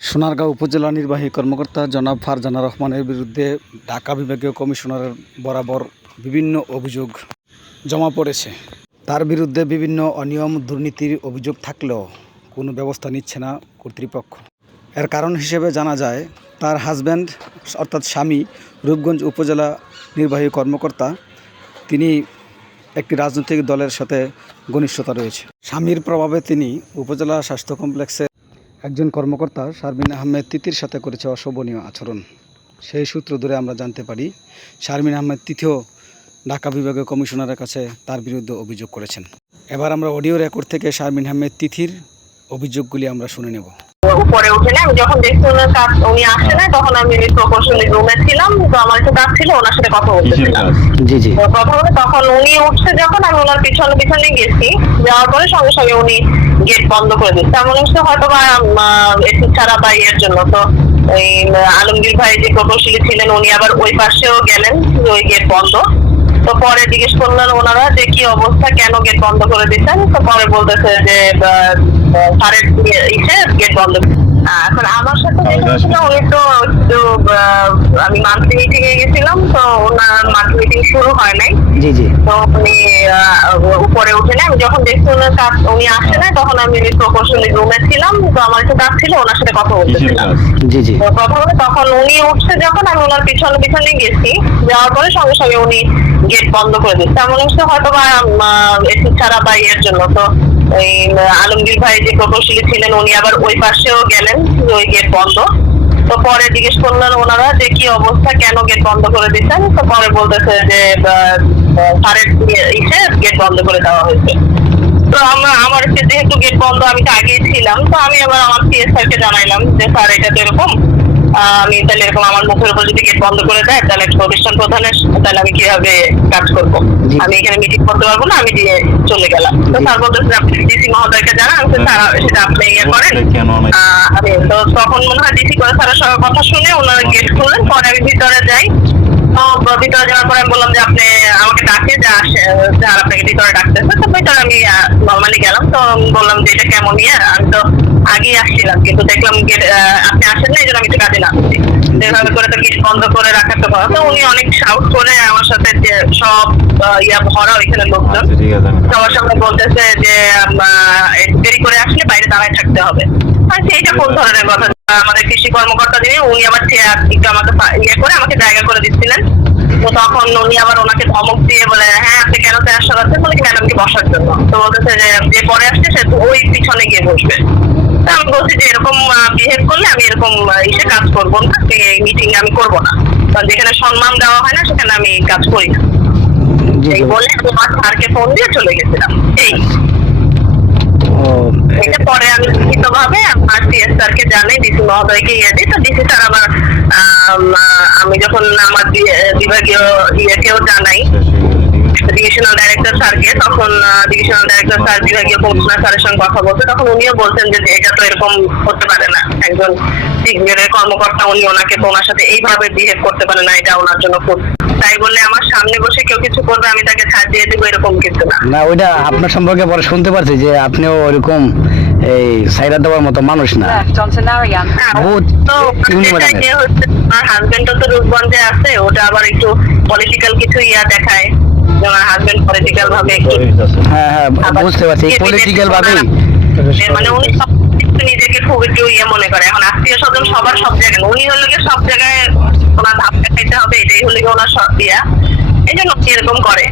সোনারগাঁও উপজেলা নির্বাহী কর্মকর্তা জনাব ফারজানা রহমানের বিরুদ্ধে ঢাকা বিভাগীয় কমিশনারের বরাবর বিভিন্ন অভিযোগ জমা পড়েছে। তার বিরুদ্ধে বিভিন্ন অনিয়ম, দুর্নীতির অভিযোগ থাকলেও কোনো ব্যবস্থা নিচ্ছে না কর্তৃপক্ষ। এর কারণ হিসেবে জানা যায়, তার হাজব্যান্ড অর্থাৎ স্বামী রূপগঞ্জ উপজেলা নির্বাহী কর্মকর্তা। তিনি একটি রাজনৈতিক দলের সাথে ঘনিষ্ঠতা রয়েছে। স্বামীর প্রভাবে তিনি উপজেলা স্বাস্থ্য কমপ্লেক্সে একজন কর্মকর্তা শারমিন আহমেদ তিতির সাথে করেছে অশোভনীয় আচরণ। সেই সূত্র ধরে আমরা জানতে পারি শারমিন আহমেদ তিথিও ঢাকা বিভাগীয় কমিশনারের কাছে তার বিরুদ্ধে অভিযোগ করেছেন। এবার আমরা অডিও রেকর্ড থেকে শারমিন আহমেদ তিথির অভিযোগগুলি আমরা শুনে নেব। উপরে উঠে না আমি যখন দেখছি ওনার কাজ উনি আসে না তখন আমি প্রকৌশলী রুমে ছিলাম তো আমার একটু কাজ ছিল ওনার সাথে কথা বলতেছিলাম জি তখন উনি উঠছে যখন আমি ওনার পিছনে পিছনে গেছি যাওয়ার পরে সঙ্গে সঙ্গে উনি গেট বন্ধ করে দিচ্ছে। এমন হচ্ছে হয়তো বা এসি ছাড়া বা ইয়ের জন্য। তো ওই আলমগীর ভাই যে প্রকৌশলী ছিলেন উনি আবার ওই পাশেও গেলেন ওই গেট বন্ধ। তো পরে জিজ্ঞেস করলেন ওনারা যে কি অবস্থা কেন গেট বন্ধ করে দিচ্ছেন? তো পরে বলতেছে যে সারের ইসে গেট বন্ধ। এখন আমার সাথে উনি তো একটু আমি মান্থলি মিটিং এ গেছিলাম তো ওনার মান্থলি মিটিং শুরু হয় নাই। জি জি। তো উনি উপরে উঠে না আমি যখন দেখছি ওনার কাজ উনি আসে না তখন আমি প্রকৌশলী রুমে ছিলাম। তো আমার একটু কাজ ছিল ওনার সাথে কথা বলতেছিলাম জি জি তো প্রথমে তখন উনি উঠছে যখন আমি ওনার পিছনে পিছনে গেছি। যাওয়ার পরে সঙ্গে সঙ্গে উনি গেট বন্ধ করে দিচ্ছে। এমন হচ্ছে হয়তো বা এসি ছাড়া বা ইয়ের জন্য। তো ওই আলমগীর ভাই যে প্রকৌশলী ছিলেন উনি আবার ওই পাশেও গেলেন ওই গেট বন্ধ। তো পরে জিজ্ঞেস করলেন ওনারা যে কি অবস্থা, কেন গেট বন্ধ করে দিচ্ছেন? তো পরে বলতেছে যে সারের ইসে গেট বন্ধ করে দেওয়া হয়েছে। তো আমরা, আমার যেহেতু গেট বন্ধ, আমি তো আগেই ছিলাম, তো আমি আবার আমার পিএস স্যারকে জানাইলাম যে, স্যার, এটা তো এরকম। আমি তাহলে এরকম আমার মুখের উপর যদি গেট বন্ধ করে দেয় তাহলে প্রতিষ্ঠান প্রধানের তাহলে আমি কীভাবে কাজ করব? আমি এখানে মিটিং করতে পারব না আমি দিয়ে চলে গেলাম। তো স্যার বলতেছে আপনি ডিসি মহোদয়কে জানান আমি স্যার সেটা আপনি ইয়ে করেন। আমি তো তখন মনে হয় ডিসি করে স্যারের সঙ্গে কথা শুনে ওনারা গেট খুললেন পরে আমি ভিতরে যাই। তো ভিতরে যাওয়ার পরে আমি বললাম যে আপনি আমাকে ডাকে যে আসে আপনাকে ভিতরে ডাকতেছে। তো ভিতরে আমি নর্মালি গেলাম। তো বললাম যে এটা কেমন ইয়ে? আমি তো আগেই আসছিলাম কিন্তু দেখলাম আপনি আসেন না এই জন্য আমি কাজে নামছি তো এভাবে করে তো কিছু বন্ধ করে রাখার তো কথা তো উনি অনেক সাউট করে আমার সাথে যে সব ইয়া ভরা ওইখানে লোকজন। আচ্ছা সবার সামনে বলতেছে যে দেরি করে আসলে বাইরে দাঁড়ায় থাকতে হবে। আচ্ছা এইটা কোন ধরনের কথা? আমাদের কৃষি কর্মকর্তা যিনি উনি আবার চেয়ার একটু আমাকে ইয়ে করে আমাকে জায়গা করে দিচ্ছিলেন। তো তখন উনি আবার ওনাকে ধমক দিয়ে বলে হ্যাঁ আপনি কেন চেয়ার সরাচ্ছেন বলে কি ম্যাডামকে বসার জন্য। তো বলতেছে যে যে পরে আসছে সে তো ওই পিছনে গিয়ে বসবে। তা আমি বলছি যে এরকম বিহেভ করলে আমি এরকম ইসে কাজ করব না মিটিং আমি করব না। কারণ যেখানে সম্মান দেওয়া হয় না সেখানে আমি কাজ করি না। এই বলে তোমার স্যারকে ফোন দিয়ে চলে গেছিলাম। এই। এটা পরে আমি লিখিত ভাবে আমার সিএস স্যারকে জানাই ডিসি মহোদয়কে ইয়ে দিই। তো ডিসি স্যার আবার আম, যখন আমার বিভাগীয় ইয়েকেও জানাই স্যারকে তখন ডিভিশনাল ডাইরেক্টর স্যার বিভাগীয় কমিশনার স্যারের সঙ্গে কথা বলছে তখন উনিও বলছেন যে এটা তো এরকম হতে পারে না। একজন সিগনেটের কর্মকর্তা উনি ওনাকে তো ওনার সাথে এইভাবে বিহেভ করতে পারে না এটা ওনার জন্য খুব তাই বলে আমার সামনে বসে কেউ কিছু করবে আমি তাকে ছাড় দিয়ে দেবো এরকম কিছু না। না ওইটা আপনার সম্পর্কে পরে শুনতে পারছি যে আপনিও ওরকম এই সাইরা দেওয়ার মতো মানুষ না। left onto তো ইউনি যেটা ম্যাডামের। যে হচ্ছে আমার হাজবেন্ডও তো রূপগঞ্জে আছে ওটা আবার একটু পলিটিক্যাল কিছু ইয়া দেখায় একটু হ্যাঁ হ্যাঁ বুঝতে পারছি। পলিটিক্যাল ভাবে। মানে উনি সব নিজেকে খুব একটু ইয়ে মনে করে। এখন আত্মীয় স্বজন সবার সব জায়গায় উনি হলে কি সব জায়গায় ওনার ধাপ খাইতে হবে এটাই হলে কি ওনার সব দিয়া। এই জন্য এরকম করে।